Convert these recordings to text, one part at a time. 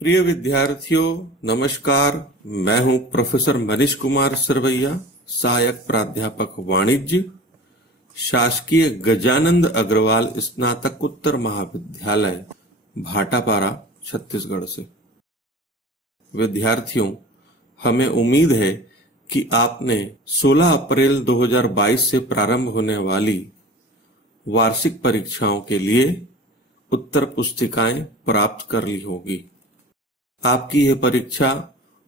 प्रिय विद्यार्थियों, नमस्कार। मैं हूं प्रोफेसर मनीष कुमार सरवैया, सहायक प्राध्यापक वाणिज्य, शासकीय गजानंद अग्रवाल स्नातकोत्तर महाविद्यालय, भाटापारा, छत्तीसगढ़ से। विद्यार्थियों, हमें उम्मीद है कि आपने 16 अप्रैल 2022 से प्रारंभ होने वाली वार्षिक परीक्षाओं के लिए उत्तर पुस्तिकाएं प्राप्त कर ली होगी। आपकी यह परीक्षा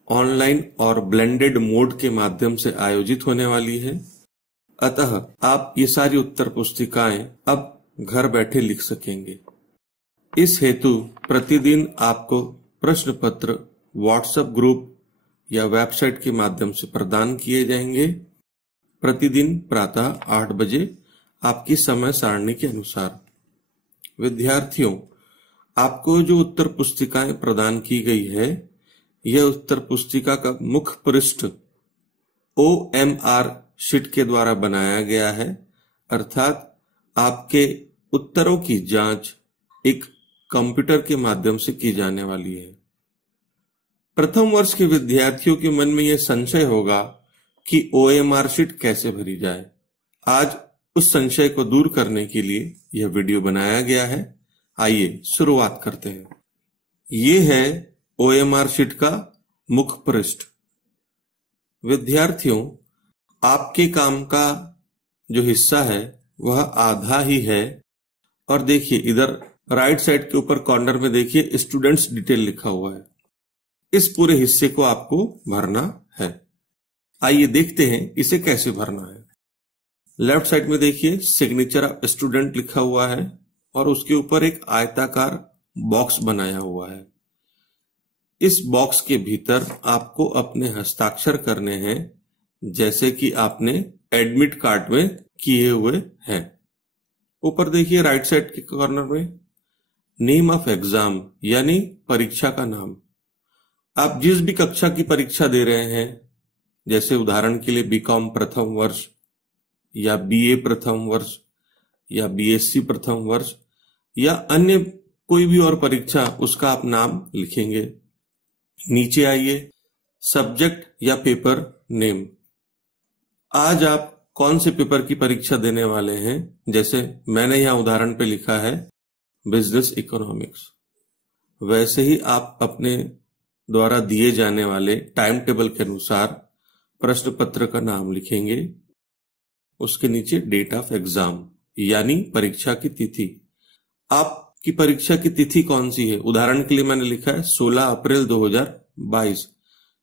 ऑनलाइन और ब्लेंडेड मोड के माध्यम से आयोजित होने वाली है, अतः आप ये सारी उत्तर पुस्तिकाएं अब घर बैठे लिख सकेंगे। इस हेतु प्रतिदिन आपको प्रश्न पत्र व्हाट्सएप ग्रुप या वेबसाइट के माध्यम से प्रदान किए जाएंगे, प्रतिदिन प्रातः 8 बजे आपकी समय सारणी के अनुसार। विद्यार्थियों, आपको जो उत्तर पुस्तिकाएं प्रदान की गई है, यह उत्तर पुस्तिका का मुख्य पृष्ठ OMR शीट के द्वारा बनाया गया है, अर्थात आपके उत्तरों की जांच एक कंप्यूटर के माध्यम से की जाने वाली है। प्रथम वर्ष के विद्यार्थियों के मन में यह संशय होगा कि OMR शीट कैसे भरी जाए। आज उस संशय को दूर करने के लिए यह वीडियो बनाया गया है। आइए शुरुआत करते हैं। ये है OMR शीट का मुख्य पृष्ठ। विद्यार्थियों, आपके काम का जो हिस्सा है वह आधा ही है, और देखिए इधर राइट साइड के ऊपर कॉर्नर में देखिए स्टूडेंट्स डिटेल लिखा हुआ है। इस पूरे हिस्से को आपको भरना है। आइए देखते हैं इसे कैसे भरना है। लेफ्ट साइड में देखिए सिग्नेचर ऑफ स्टूडेंट लिखा हुआ है और उसके ऊपर एक आयताकार बॉक्स बनाया हुआ है। इस बॉक्स के भीतर आपको अपने हस्ताक्षर करने हैं, जैसे कि आपने एडमिट कार्ड में किए हुए हैं। ऊपर देखिए राइट साइड के कॉर्नर में नेम ऑफ एग्जाम यानी परीक्षा का नाम। आप जिस भी कक्षा की परीक्षा दे रहे हैं, जैसे उदाहरण के लिए बीकॉम प्रथम वर्ष या BA प्रथम वर्ष या BSc प्रथम वर्ष या अन्य कोई भी और परीक्षा, उसका आप नाम लिखेंगे। नीचे आइए सब्जेक्ट या पेपर नेम। आज आप कौन से पेपर की परीक्षा देने वाले हैं, जैसे मैंने यहां उदाहरण पे लिखा है बिजनेस इकोनॉमिक्स, वैसे ही आप अपने द्वारा दिए जाने वाले टाइम टेबल के अनुसार प्रश्न पत्र का नाम लिखेंगे। उसके नीचे डेट ऑफ एग्जाम यानी परीक्षा की तिथि। आपकी परीक्षा की तिथि कौन सी है? उदाहरण के लिए मैंने लिखा है 16 अप्रैल 2022,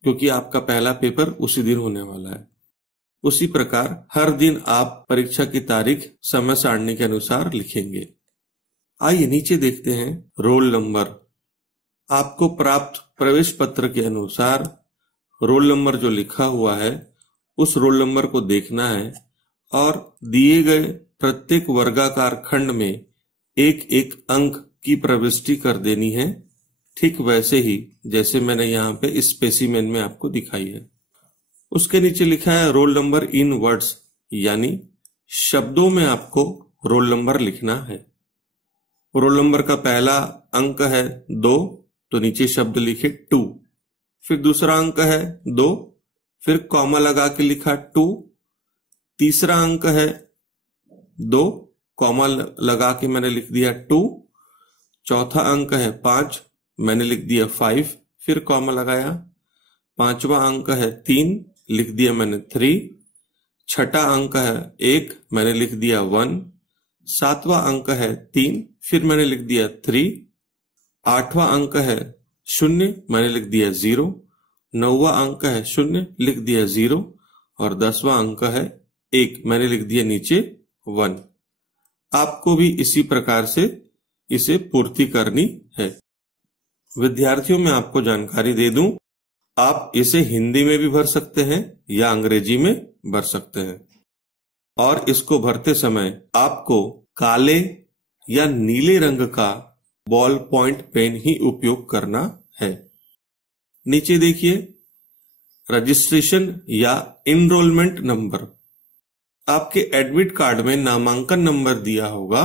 क्योंकि आपका पहला पेपर उसी दिन होने वाला है। उसी प्रकार हर दिन आप परीक्षा की तारीख समय सारणी के अनुसार लिखेंगे। आइए नीचे देखते हैं रोल नंबर। आपको प्राप्त प्रवेश पत्र के अनुसार रोल नंबर जो लिखा हुआ है, उस रोल नंबर को देखना है और दिए गए प्रत्येक वर्गाकार खंड में एक एक अंक की प्रविष्टि कर देनी है, ठीक वैसे ही जैसे मैंने यहाँ पे स्पेसिमेन में आपको दिखाई है। उसके नीचे लिखा है रोल नंबर इन वर्ड्स, यानी शब्दों में आपको रोल नंबर लिखना है। रोल नंबर का पहला अंक है 2, तो नीचे शब्द लिखे 2। फिर दूसरा अंक है 2, फिर कॉमा लगा के लिखा 2। तीसरा अंक है 2, कॉमा लगा के मैंने लिख दिया 2। चौथा अंक है 5, मैंने लिख दिया 5, फिर कॉमा लगाया। पांचवा अंक है 3, लिख दिया मैंने 3। छठा अंक है 1, मैंने लिख दिया 1। सातवां अंक है 3, फिर मैंने लिख दिया 3। आठवां अंक है 0, मैंने लिख दिया 0। नौवां अंक है 0, लिख दिया 0। और 10वां अंक है 1, मैंने लिख दिया नीचे 1। आपको भी इसी प्रकार से इसे पूर्ति करनी है। विद्यार्थियों, मैं आपको जानकारी दे दूं, आप इसे हिंदी में भी भर सकते हैं या अंग्रेजी में भर सकते हैं, और इसको भरते समय आपको काले या नीले रंग का बॉल पॉइंट पेन ही उपयोग करना है। नीचे देखिए रजिस्ट्रेशन या इनरोलमेंट नंबर। आपके एडमिट कार्ड में नामांकन नंबर दिया होगा,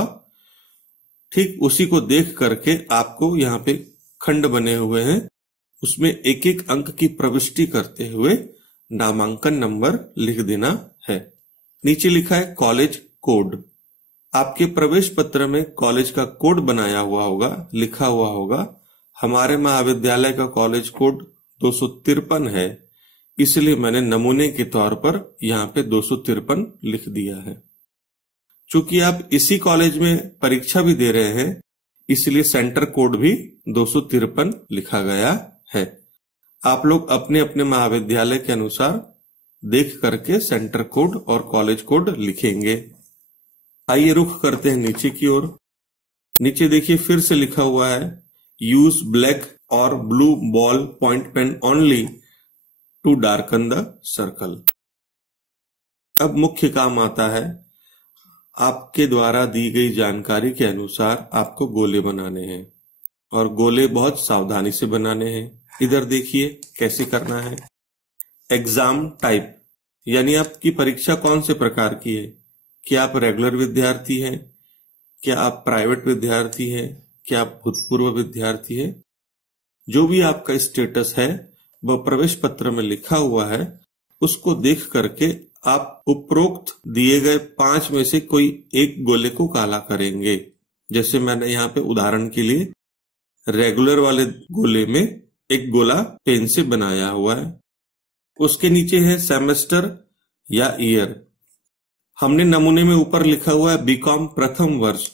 ठीक उसी को देख करके आपको यहाँ पे खंड बने हुए हैं, उसमें एक एक अंक की प्रविष्टि करते हुए नामांकन नंबर लिख देना है। नीचे लिखा है कॉलेज कोड। आपके प्रवेश पत्र में कॉलेज का कोड बनाया हुआ होगा, लिखा हुआ होगा। हमारे महाविद्यालय का कॉलेज कोड 253 है, इसलिए मैंने नमूने के तौर पर यहाँ पे 253 लिख दिया है। चूंकि आप इसी कॉलेज में परीक्षा भी दे रहे हैं, इसलिए सेंटर कोड भी 253 लिखा गया है। आप लोग अपने अपने महाविद्यालय के अनुसार देख करके सेंटर कोड और कॉलेज कोड लिखेंगे। आइए रुख करते हैं नीचे की ओर। नीचे देखिए फिर से लिखा हुआ है यूज ब्लैक और blue ball point pen only to darken the circle. अब मुख्य काम आता है, आपके द्वारा दी गई जानकारी के अनुसार आपको गोले बनाने हैं और गोले बहुत सावधानी से बनाने हैं। इधर देखिए कैसे करना है। एग्जाम टाइप, यानी आपकी परीक्षा कौन से प्रकार की है। क्या आप रेगुलर विद्यार्थी हैं, क्या आप प्राइवेट विद्यार्थी हैं, क्या आप भूतपूर्व विद्यार्थी हैं। जो भी आपका स्टेटस है वह प्रवेश पत्र में लिखा हुआ है। उसको देख करके आप उपरोक्त दिए गए 5 में से कोई एक गोले को काला करेंगे। जैसे मैंने यहाँ पे उदाहरण के लिए रेगुलर वाले गोले में एक गोला पेन से बनाया हुआ है। उसके नीचे है सेमेस्टर या ईयर। हमने नमूने में ऊपर लिखा हुआ है बीकॉम प्रथम वर्ष,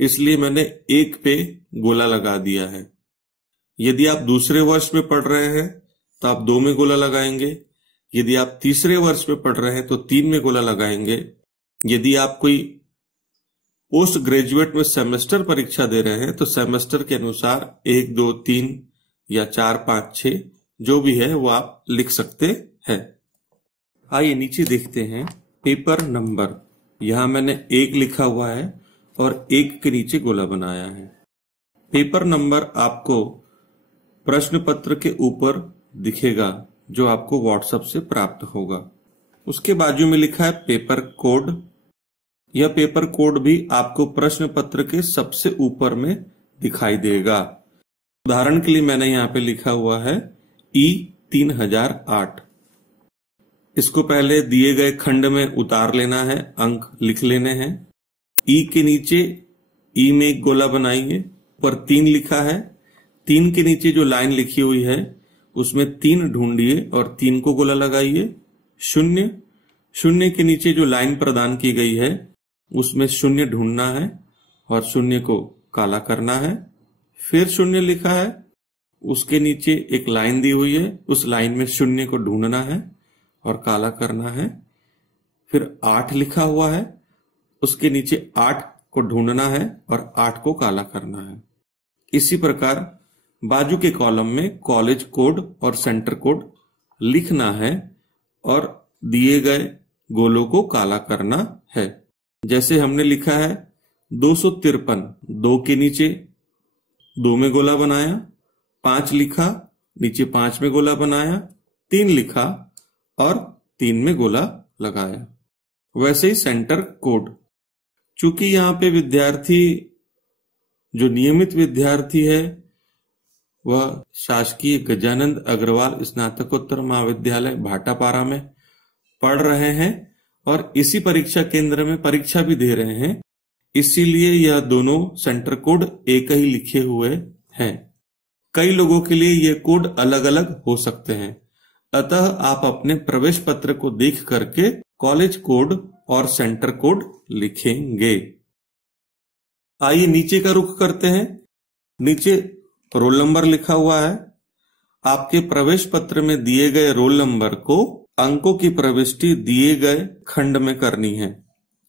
इसलिए मैंने 1 पे गोला लगा दिया है। यदि आप दूसरे वर्ष में पढ़ रहे हैं तो आप 2 में गोला लगाएंगे। यदि आप तीसरे वर्ष में पढ़ रहे हैं तो 3 में गोला लगाएंगे। यदि आप कोई पोस्ट ग्रेजुएट में सेमेस्टर परीक्षा दे रहे हैं तो सेमेस्टर के अनुसार 1, 2, 3 या 4, 5, 6 जो भी है वो आप लिख सकते हैं। आइए नीचे देखते हैं पेपर नंबर। यहां मैंने 1 लिखा हुआ है और 1 के नीचे गोला बनाया है। पेपर नंबर आपको प्रश्न पत्र के ऊपर दिखेगा जो आपको व्हाट्सएप से प्राप्त होगा। उसके बाजू में लिखा है पेपर कोड। यह पेपर कोड भी आपको प्रश्न पत्र के सबसे ऊपर में दिखाई देगा। उदाहरण के लिए मैंने यहाँ पे लिखा हुआ है E3008। इसको पहले दिए गए खंड में उतार लेना है, अंक लिख लेने हैं। ई के नीचे ई में एक गोला बनाइए, ऊपर 3 लिखा है। 3 के नीचे जो लाइन लिखी हुई है उसमें 3 ढूंढिए और 3 को गोला लगाइए। 0, 0 के नीचे जो लाइन प्रदान की गई है उसमें 0 ढूंढना है और 0 को काला करना है। फिर 0 लिखा है, उसके नीचे एक लाइन दी हुई है, उस लाइन में 0 को ढूंढना है और काला करना है। फिर 8 लिखा हुआ है, उसके नीचे 8 को ढूंढना है और 8 को काला करना है। इसी प्रकार बाजू के कॉलम में कॉलेज कोड और सेंटर कोड लिखना है और दिए गए गोलों को काला करना है। जैसे हमने लिखा है 253, 2 के नीचे 2 में गोला बनाया, 5 लिखा, नीचे 5 में गोला बनाया, 3 लिखा और 3 में गोला लगाया। वैसे ही सेंटर कोड, चूंकि यहाँ पे विद्यार्थी जो नियमित विद्यार्थी है वह शासकीय गजानंद अग्रवाल स्नातकोत्तर महाविद्यालय भाटापारा में पढ़ रहे हैं और इसी परीक्षा केंद्र में परीक्षा भी दे रहे हैं, इसीलिए यह दोनों सेंटर कोड एक ही लिखे हुए हैं। कई लोगों के लिए ये कोड अलग अलग हो सकते हैं, अतः आप अपने प्रवेश पत्र को देख करके कॉलेज कोड और सेंटर कोड लिखेंगे। आइए नीचे का रुख करते हैं। नीचे रोल नंबर लिखा हुआ है। आपके प्रवेश पत्र में दिए गए रोल नंबर को अंकों की प्रविष्टि दिए गए खंड में करनी है,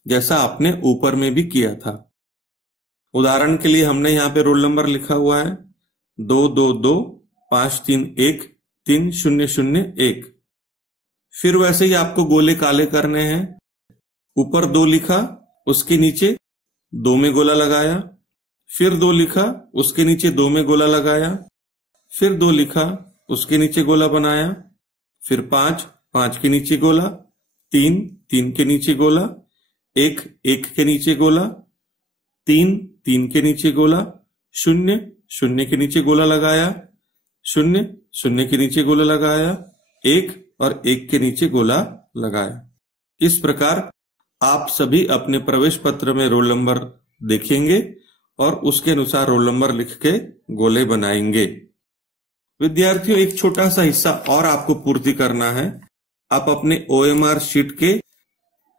जैसा आपने ऊपर में भी किया था। उदाहरण के लिए हमने यहाँ पे रोल नंबर लिखा हुआ है 222 531 3001। फिर वैसे ही आपको गोले काले करने हैं। ऊपर 2 लिखा, उसके नीचे 2 में गोला लगाया, फिर 2 लिखा, उसके नीचे 2 में गोला लगाया, फिर 2 लिखा, उसके नीचे गोला बनाया, फिर 5, 5 के नीचे गोला, 3, 3 के नीचे गोला, 1, 1 के नीचे गोला, 3, 3 के नीचे गोला, 0, 0 के नीचे गोला लगाया, शून्य, शून्य के नीचे गोला लगाया, 1 और 1 के नीचे गोला लगाया। इस प्रकार आप सभी अपने प्रवेश पत्र में रोल नंबर देखेंगे और उसके अनुसार रोल नंबर लिख के गोले बनाएंगे। विद्यार्थियों, एक छोटा सा हिस्सा और आपको पूर्ति करना है। आप अपने OMR शीट के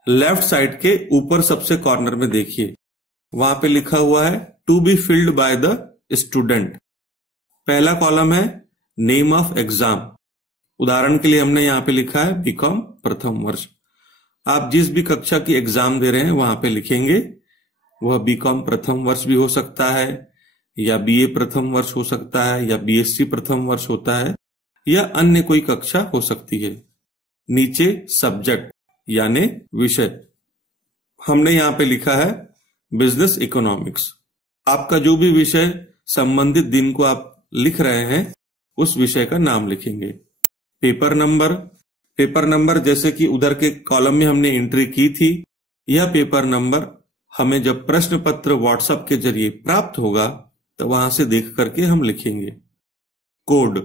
लेफ्ट साइड के ऊपर सबसे कॉर्नर में देखिए, वहां पे लिखा हुआ है to be filled by the student. पहला कॉलम है नेम ऑफ एग्जाम। उदाहरण के लिए हमने यहाँ पे लिखा है बीकॉम प्रथम वर्ष। आप जिस भी कक्षा की एग्जाम दे रहे हैं वहां पे लिखेंगे। वह बीकॉम प्रथम वर्ष भी हो सकता है, या BA प्रथम वर्ष हो सकता है, या BSc प्रथम वर्ष होता है, या अन्य कोई कक्षा हो सकती है। नीचे सब्जेक्ट यानी विषय, हमने यहाँ पे लिखा है बिजनेस इकोनॉमिक्स। आपका जो भी विषय संबंधित दिन को आप लिख रहे हैं उस विषय का नाम लिखेंगे। पेपर नंबर, पेपर नंबर जैसे कि उधर के कॉलम में हमने एंट्री की थी, यह पेपर नंबर हमें जब प्रश्न पत्र व्हाट्सएप के जरिए प्राप्त होगा तो वहां से देख करके हम लिखेंगे। कोड,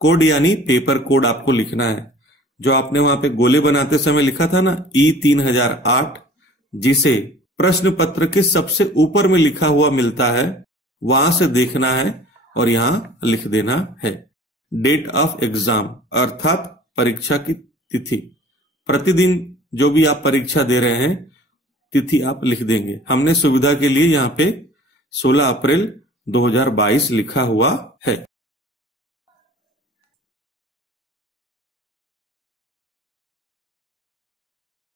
कोड यानी पेपर कोड आपको लिखना है। जो आपने वहां पे गोले बनाते समय लिखा था ना E3008, जिसे प्रश्न पत्र के सबसे ऊपर में लिखा हुआ मिलता है, वहां से देखना है और यहां लिख देना है। डेट ऑफ एग्जाम अर्थात परीक्षा की तिथि। प्रतिदिन जो भी आप परीक्षा दे रहे हैं तिथि आप लिख देंगे। हमने सुविधा के लिए यहाँ पे 16 अप्रैल 2022 लिखा हुआ है।